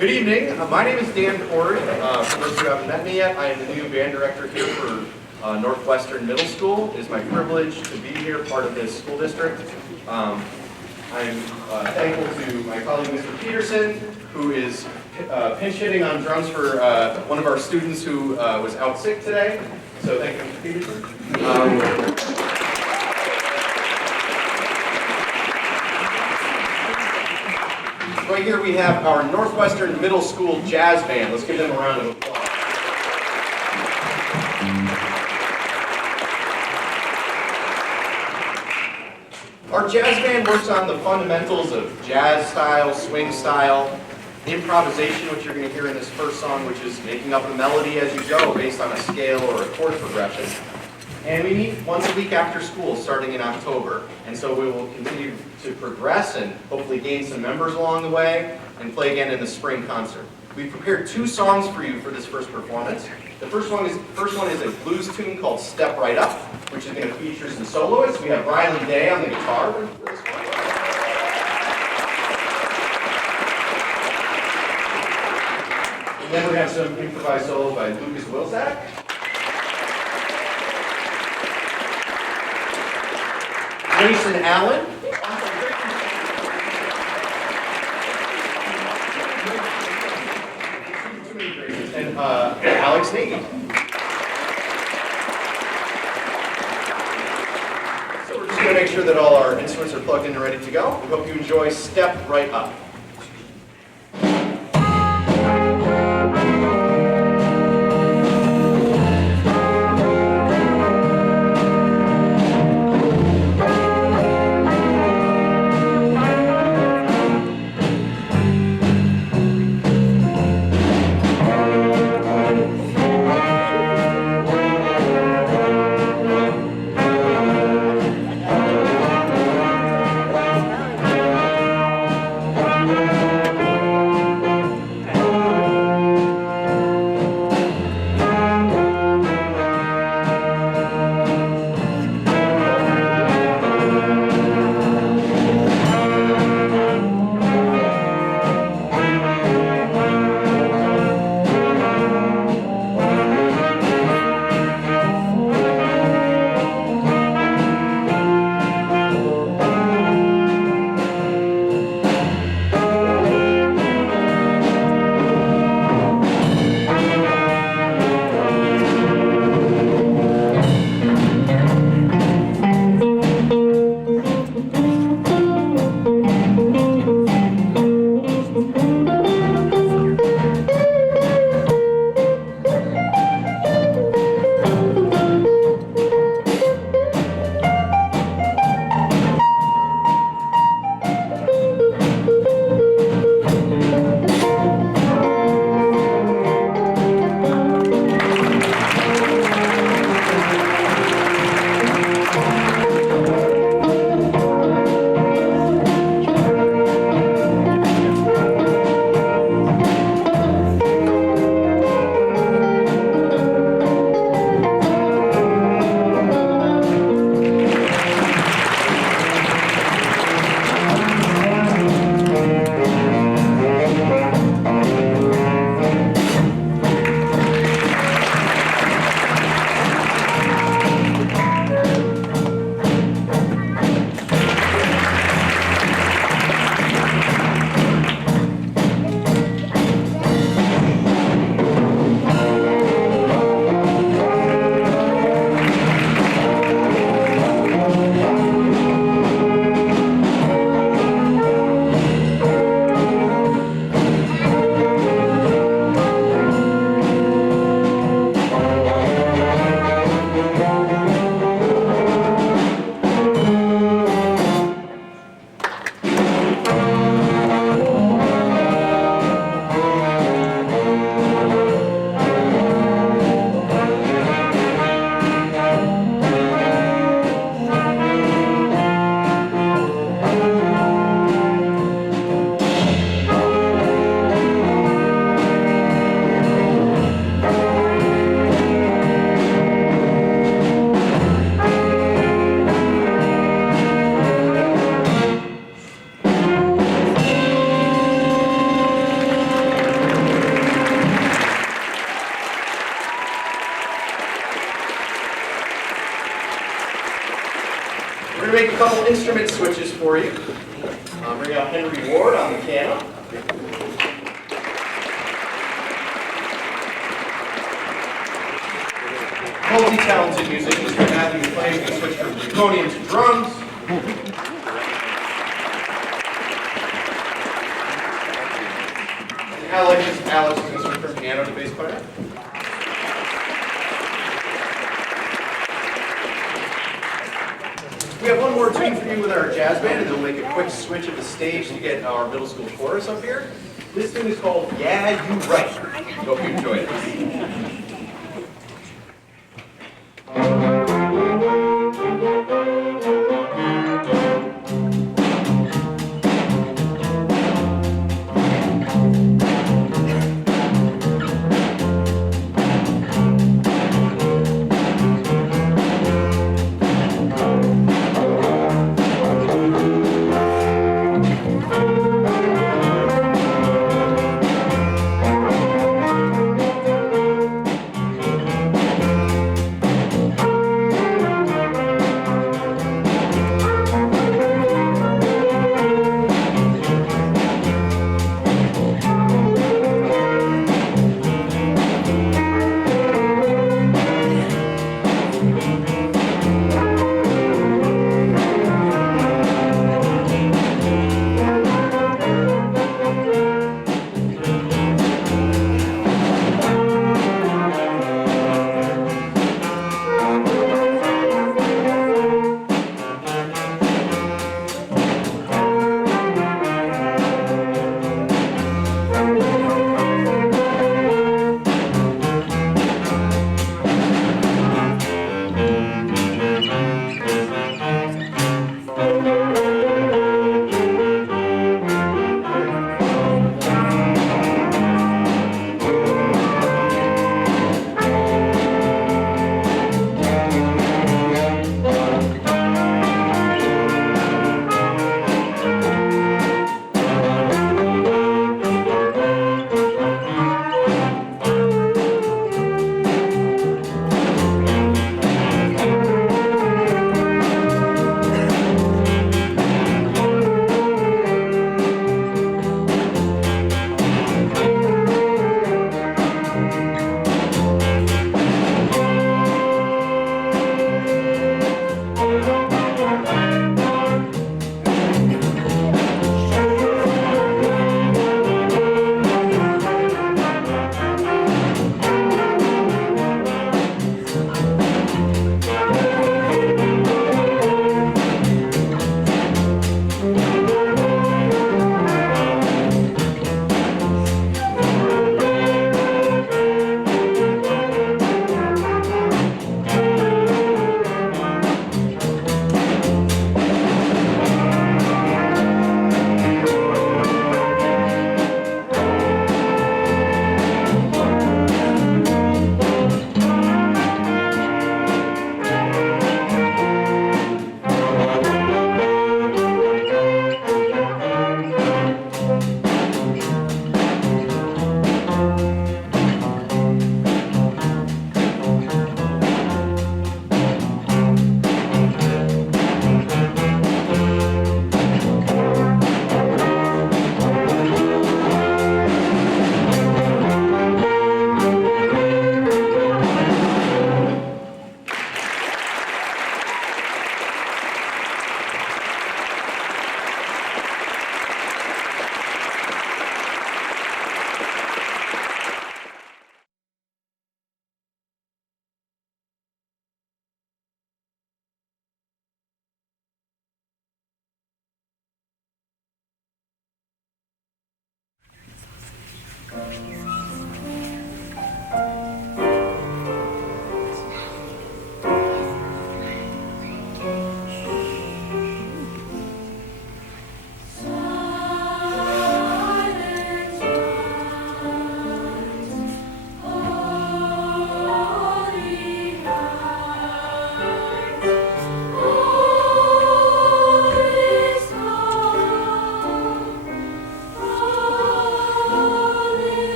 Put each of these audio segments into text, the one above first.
Good evening. My name is Dan Cord. For those who haven't met me yet, I am the new band director here for Northwestern Middle School. It is my privilege to be here, part of this school district. I'm thankful to my colleague, Mr. Peterson, who is pinch hitting on drums for one of our students who was out sick today. So thank you, Mr. Peterson. Right here we have our Northwestern Middle School Jazz Band. Let's give them a round of applause. Our jazz band works on the fundamentals of jazz style, swing style, improvisation, which you're going to hear in this first song, which is making up a melody as you go based on a scale or a chord progression. And we meet once a week after school, starting in October. And so we will continue to progress and hopefully gain some members along the way and play again in the spring concert. We've prepared two songs for you for this first performance. The first one is a blues tune called Step Right Up, which is going to feature some soloists. We have Riley Day on the guitar for this one. And then we have some improvised solos by Lucas Wilczak. Jason Allen. And Alex Nagy. So we're just going to make sure that all our instruments are plugged in and ready to go. We hope you enjoy Step Right Up. We're going to make a couple instrument switches for you. Bring out Henry Ward on the piano. Multi-talented musicians from Matthew playing can switch from euphonium to drums. And Alex is going to switch from piano to bass clarinet. We have one more tune for you with our jazz band, and then we'll make a quick switch of the stage to get our middle school chorus up here. This tune is called Yeah, You Right. Hope you enjoy it.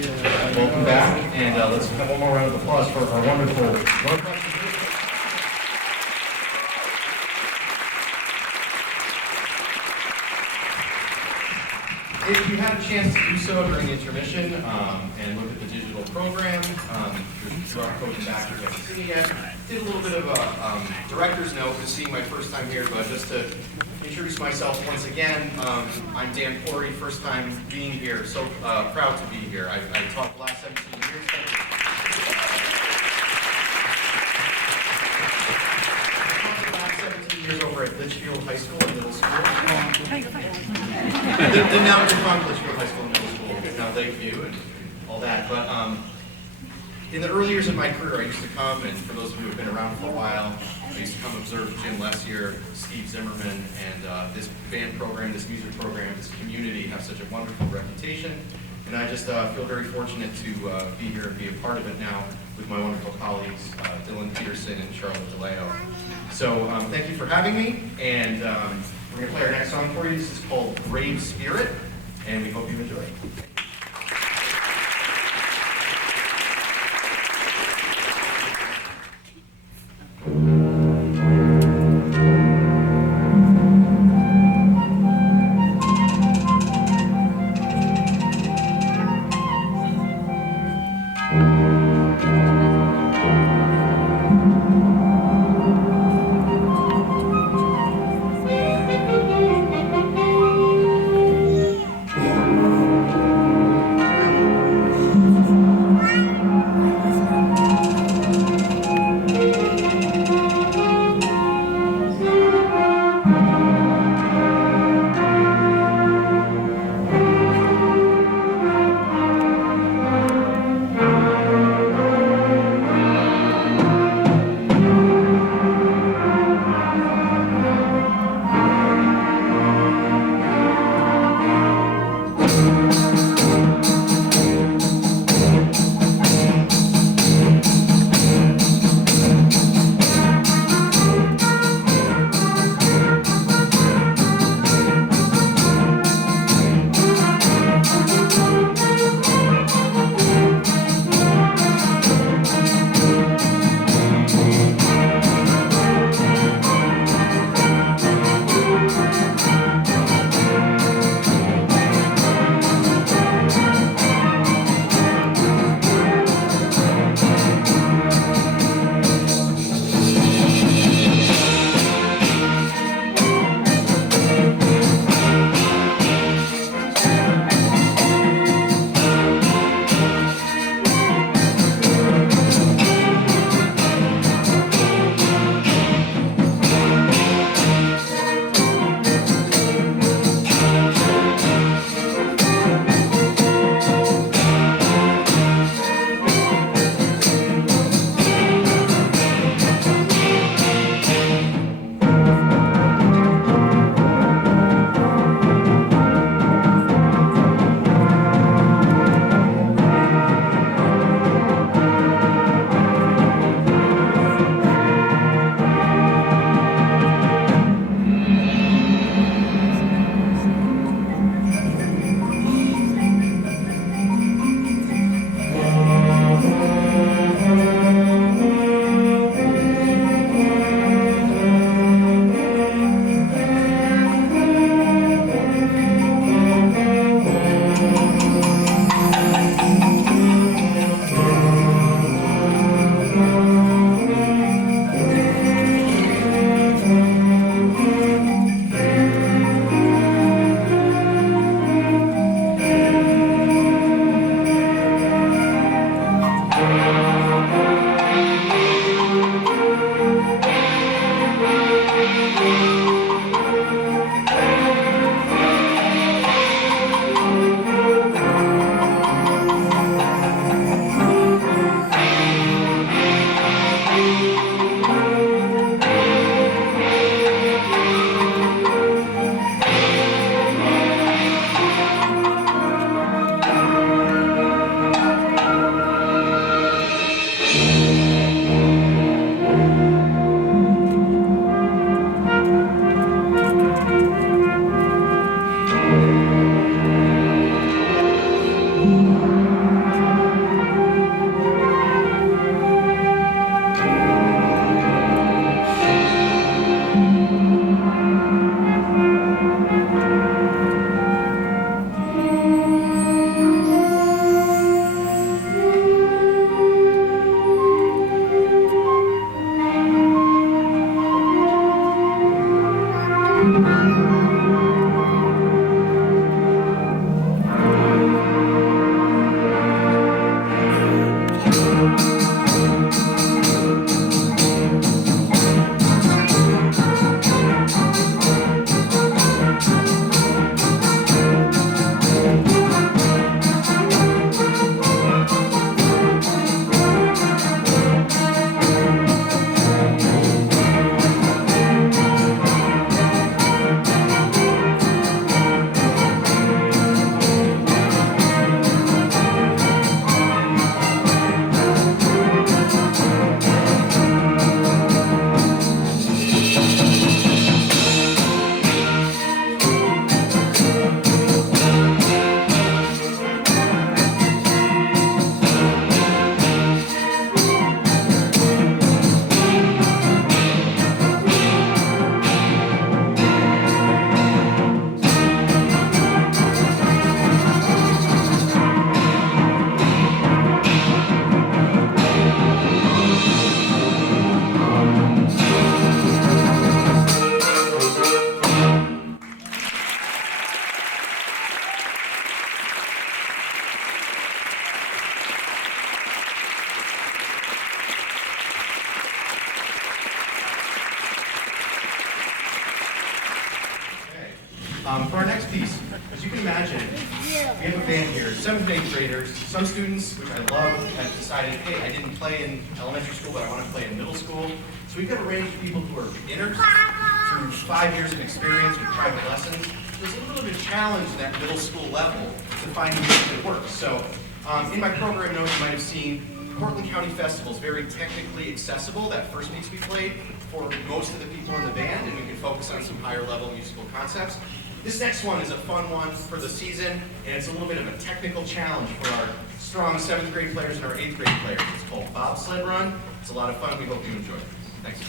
Welcome back, and let's have one more round of applause for our wonderful Northwestern. If you had a chance to do so during the intermission and look at the digital program, there's QR code in the back if you haven't seen it yet. Did a little bit of a director's note with seeing my first time here, but just to introduce myself once again, I'm Dan Corey, first time being here, so proud to be here. I taught the last 17 years. The last 17 years over at Litchfield High School and Middle School. The now defunct Litchfield High School and Middle School, now Lakeview and all that. But in the early years of my career, I used to come, and for those of you who have been around for a while, I used to come observe Jim Lessier, Steve Zimmerman, and this band program, this music program, this community have such a wonderful reputation. And I just feel very fortunate to be here and be a part of it now with my wonderful colleagues, Dylan Peterson and Charlotte DeLeo. So thank you for having me, and we're going to play our next song for you. This is called Brave Spirit, and we hope you enjoy it. For our next piece, as you can imagine, we have a band here, 7th and 8th graders. Some students, which I love, have decided, hey, I didn't play in elementary school, but I want to play in middle school. So we've got a range of people who are beginners through 5 years of experience with private lessons. There's a little bit of challenge at that middle school level to find music that works. So in my program notes, you might have seen Portland County Festival is very technically accessible. That first piece we played for most of the people in the band, and we can focus on some higher level musical concepts. This next one is a fun one for the season, and it's a little bit of a technical challenge for our strong 7th grade players and our 8th grade players. It's called Bobsled Run. It's a lot of fun. We hope you enjoy it. Thanks.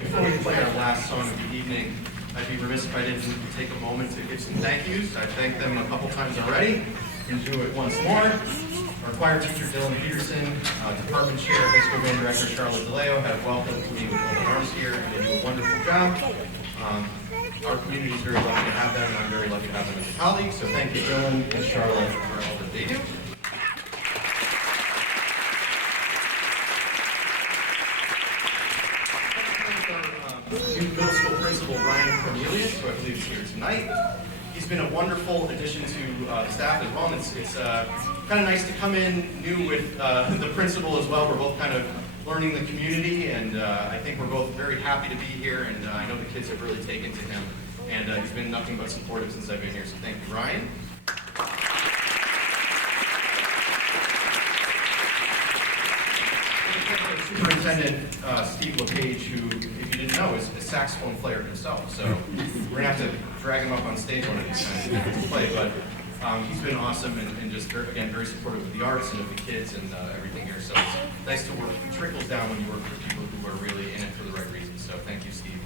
Before we play our last song of the evening, I'd be remiss if I didn't take a moment to give some thank yous. I've thanked them a couple times already. do it once more. Our choir teacher, Dylan Peterson, department chair, high school band director, Charlotte DeLeo, have welcomed me with open arms here, and they do a wonderful job. Our community is very lucky to have them, and I'm very lucky to have them as colleagues, so thank you, Dylan and Charlotte, for all that they do. New middle school principal, Ryan Cornelius, who I believe is here tonight. He's been a wonderful addition to the staff as well, and it's kind of nice to come in new with the principal as well. We're both kind of learning the community, and I think we're both very happy to be here, and I know the kids have really taken to him, and he's been nothing but supportive since I've been here, so thank you, Ryan. Superintendent Steve LePage, who, if you didn't know, is a saxophone player himself, so we're going to have to drag him up on stage one of these times to play, but he's been awesome and just, again, very supportive of the arts and of the kids and everything here, so it's nice to work. It trickles down when you work for people who are really in it for the right reasons, so thank you, Steve.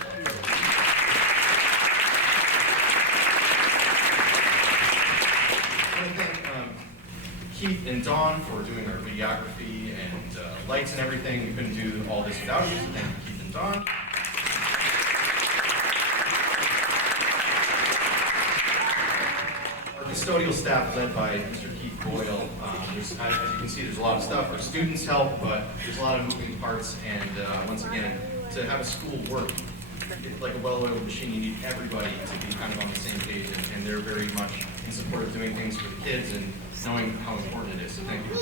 I want to thank Keith and Dawn for doing our videography and lights and everything. We couldn't do all this without you, so thank you, Keith and Dawn. Our custodial staff, led by Mr. Keith Boyle. As you can see, there's a lot of stuff. Our students help, but there's a lot of moving parts. And once again, to have a school work, it's like a well-oiled machine. You need everybody to be kind of on the same page, and they're very much in support of doing things for the kids and knowing how important it is. So thank you.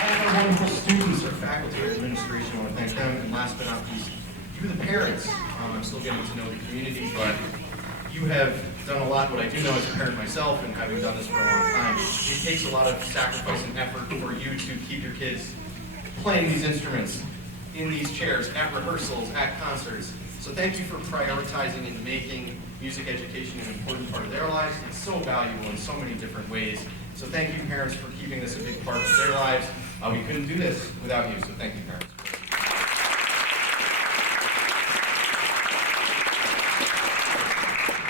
All of our wonderful students, our faculty, our administration, I want to thank them. And last but not least, you, the parents. I'm still getting to know the community, but you have done a lot. What I do know as a parent myself, and having done this for a long time, it takes a lot of sacrifice and effort for you to keep your kids playing these instruments in these chairs, at rehearsals, at concerts. So thank you for prioritizing and making music education an important part of their lives. It's so valuable in so many different ways. So thank you, parents, for keeping this a big part of their lives. We couldn't do this without you, so thank you, parents.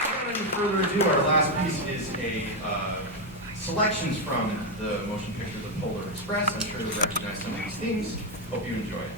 Without any further ado, our last piece is a selections from the motion picture The Polar Express. I'm sure you'll recognize some of these themes. Hope you enjoy it.